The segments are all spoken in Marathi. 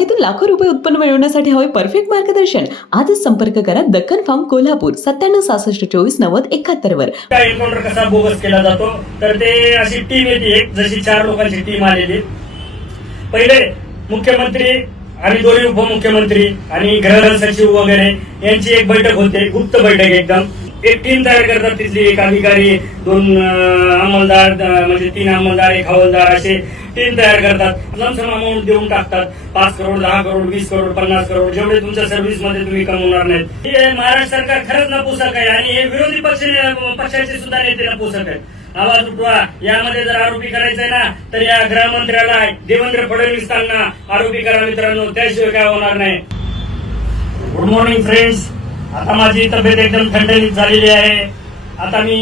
बागेतून लाखो रुपये उत्पन्न मिळवण्यासाठी हवे परफेक्ट मार्गदर्शन. आजच संपर्क करा दक्कन फार्म कोल्हापूर सत्त्याण्णव सहासष्ट चोवीस नव्वद एकाहत्तर वर. एन्काउंटर कसा बोगस केला जातो? तर ते अशी टीम येते एक जशी चार लोकांची टीम आलेली. पहिले मुख्यमंत्री आणि दोन्ही उपमुख्यमंत्री आणि गृह सचिव वगैरे यांची एक बैठक होते गुप्त बैठक एकदम. एक टीम तयार करतात तिथली एक अधिकारी दोन अंमलदार म्हणजे तीन अंमलदार एक हवालदार असे टीम तयार करतात. लमसम अमाऊंट देऊन टाकतात. पाच करोड दहा करोड वीस करोड पन्नास करोड जेवढे तुमच्या सर्व्हिसमध्ये तुम्ही कमवणार नाहीत. हे महाराष्ट्र सरकार खरंच नपुसक आहे आणि हे विरोधी पक्ष पक्षाचे सुद्धा नेते नपुसक आहेत. आवाज उठवा यामध्ये जर आरोपी करायचंय ना तर या गृहमंत्र्याला देवेंद्र फडणवीसांना आरोपी करा मित्रांनो. त्याशिवाय काय होणार नाही. गुड मॉर्निंग फ्रेंड्स आता माझी तब्येत एकदम थंडणीत झालेली आहे. आता मी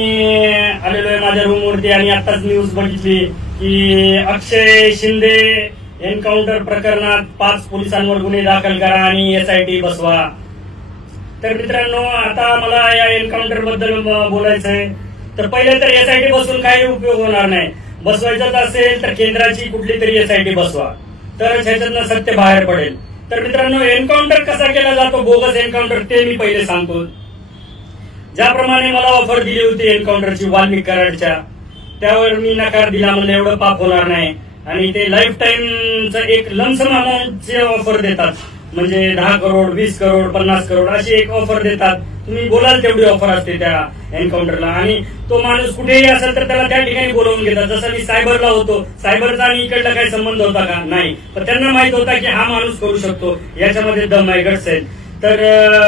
आलेलो आहे माझ्या रूमवरती आणि आताच न्यूज बघितली की अक्षय शिंदे एन्काउंटर प्रकरणात पाच पोलिसांवर गुन्हे दाखल करा आणि एसआयटी बसवा. तर मित्रांनो आता मला या एन्काउंटरबद्दल बोलायचं आहे. तर पहिले तर एसआयटी बसून काही उपयोग होणार नाही. बसवायचंच असेल तर केंद्राची कुठली तरी एसआयटी बसवा. तरच ह्याच्यातनं सत्य बाहेर पडेल. तर मित्रांनो एन्काउंटर कसा केला जातो? बोगस एन्काउंटर ते मी पहिले सांगतो. ज्याप्रमाणे मला ऑफर दिली होती एन्काउंटरची वाल्मिक कराडच्या त्यावर मी नकार दिला म्हणजे एवढं पाप होणार नाही. आणि ते लाईफ टाईमचं एक लमसम अमाऊंटचे ऑफर देतात. म्हणजे दहा करोड वीस करोड पन्नास करोड अशी एक ऑफर देतात. तुम्ही बोलाल तेवढी ऑफर असते त्या एन्काउंटरला आणि तो माणूस कुठेही असेल तर त्याला त्या ठिकाणी बोलवून घेतात. जसं मी सायबरला होतो. सायबरचा आणि इकडला काही संबंध होता का? नाही. पण त्यांना माहीत होता की हा माणूस करू शकतो. याच्यामध्ये दम आहे गट्स आहेत. तर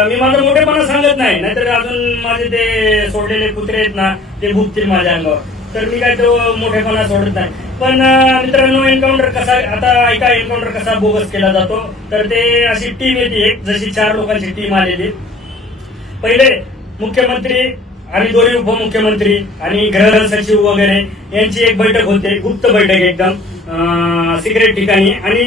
मी माझं मोठेपणा सांगत नाही. नाहीतर अजून माझे ते सोडलेले कुत्रे आहेत ना ते भुकतील माझ्या अंगावर. तर मी काय तो मोठेपणा सोडत नाही. पण मित्रांनो एन्काउंटर कसा आता एका एन्काउंटर कसा बोगस केला जातो? तर ते अशी टीम येते. एक जशी चार लोकांची टीम आलेली. पहिले मुख्यमंत्री आणि दोन्ही उपमुख्यमंत्री आणि गृह सचिव वगैरे यांची एक बैठक होते गुप्त बैठक एकदम सिक्रेट ठिकाणी. आणि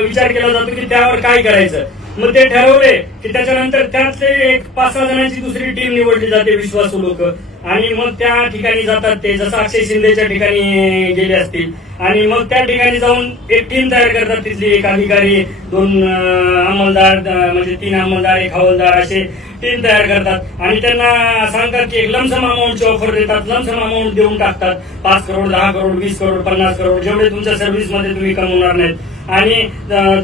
विचार केला जातो की त्यावर काय करायचं? मग ते ठरवले की त्याच्यानंतर त्यातले एक पाच सहा जणांची दुसरी टीम निवडली जाते विश्वासू लोक. आणि मग त्या ठिकाणी जातात ते जसं अक्षय शिंदेच्या ठिकाणी गेले असतील. आणि मग त्या ठिकाणी जाऊन एक टीम तयार करतात तिथली एक अधिकारी दोन अंमलदार म्हणजे तीन अंमलदार एक हवालदार असे टीम तयार करतात. आणि त्यांना सांगतात की एक लमसम अमाऊंटची ऑफर देतात. लमसम अमाऊंट देऊन टाकतात. पाच करोड दहा करोड वीस करोड पन्नास करोड जेवढे तुमच्या सर्व्हिसमध्ये तुम्ही कमवणार नाहीत. आणि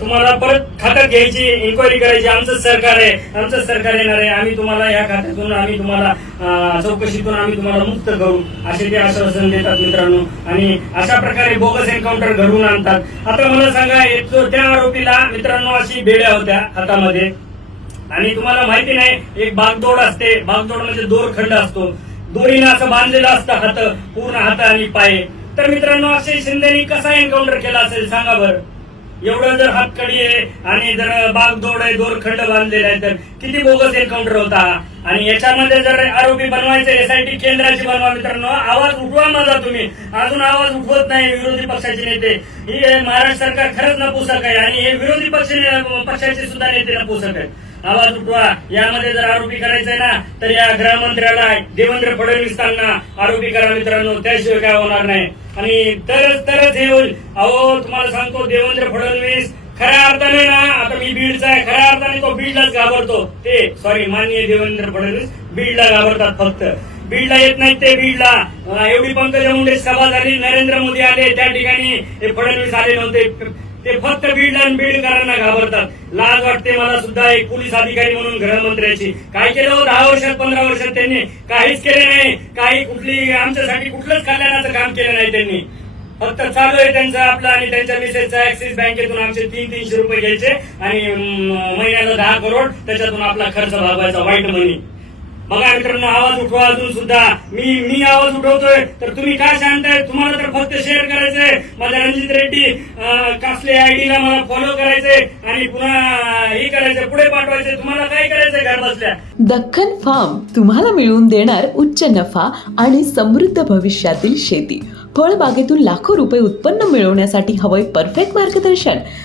तुम्हाला परत खात्यात घ्यायची इन्क्वायरी करायची आमचं सरकार आहे आमचं सरकार येणार आहे आम्ही तुम्हाला या खात्यातून आम्ही तुम्हाला चौकशीतून आम्ही तुम्हाला मुक्त करू असे ते आश्वासन देतात मित्रांनो. आणि अशा प्रकारे बोगस एन्काउंटर घडवून आणतात. आता मला सांगा त्या आरोपीला मित्रांनो अशी बेड्या होत्या हातामध्ये. आणि तुम्हाला माहिती नाही एक बागदोड असते बागदोड म्हणजे दोरखंड असतो. दोरीनं असं बांधलेलं असतं हात पूर्ण हात आणि पाय. तर मित्रांनो अक्षय शिंदेनी कसा एन्काउंटर केला असेल सांगा बरं. एवढं जर हातकडी आहे आणि जर बागदोड आहे दोरखंड बांधलेला आहे तर किती बोगस एन्काउंटर होता? आणि याच्यामध्ये जर आरोपी बनवायचे एसआयटी केंद्राची बनवा मित्रांनो आवाज उठवा माझा तुम्ही. अजून आवाज उठवत नाही विरोधी पक्षाचे नेते. ही महाराष्ट्र सरकार खरंच नपुसक आहे आणि हे विरोधी पक्ष पक्षाचे सुद्धा नेते नपुसक आहे आवाज उठवा. यामध्ये जर आरोपी करायचंय ना तर या गृहमंत्र्याला देवेंद्र फडणवीसांना आरोपी करा मित्रांनो. त्याशिवाय काय होणार नाही. आणि तरच तरच हे होईल. अहो तुम्हाला सांगतो देवेंद्र फडणवीस खऱ्या अर्थाने ना आता मी बीडचा आहे खऱ्या अर्थाने तो बीडलाच घाबरतो. ते सॉरी माननीय देवेंद्र फडणवीस बीडला घाबरतात फक्त. बीडला येत नाही ते बीडला. एवढी पंकजा मुंडे सभा झाली नरेंद्र मोदी आले त्या ठिकाणी हे फडणवीस आले नव्हते. ते फक्त बीड आणि बीडकरांना घाबरतात. लाज वाटते मला सुद्धा एक पोलीस अधिकारी म्हणून गृहमंत्र्याची. काय केलं हो दहा वर्षात पंधरा वर्षात त्यांनी? काहीच केले नाही. काही कुठली आमच्यासाठी कुठलंच कल्याणाचं काम केलं नाही त्यांनी. फक्त चालू आहे त्यांचं आपलं आणि त्यांच्या मिसेसचा ऍक्सिस बँकेतून आमचे तीन तीनशे रुपये घ्यायचे आणि महिन्याला दहा करोड त्याच्यातून आपला खर्च भागवायचा वाईट मनी बघा मित्रांनो आवाज उठवा अजून सुद्धा. मी मी आवाज उठवतोय. तर तुम्ही काय सांगताय? तुम्हाला तर फक्त शेअर करायचंय. माझ्या रणजित रेड्डी कासले आयडीला मला फॉलो करायचंय आणि पुन्हा हे करायचं पुढे पाठवायचंय. तुम्हाला काय करायचंय घर बसल्या? दक्कन फार्म तुम्हाला मिळवून देणार उच्च नफा आणि समृद्ध भविष्यातील शेती. फळबागेतून लाखो रुपये उत्पन्न मिळवण्यासाठी हवंय परफेक्ट मार्गदर्शन.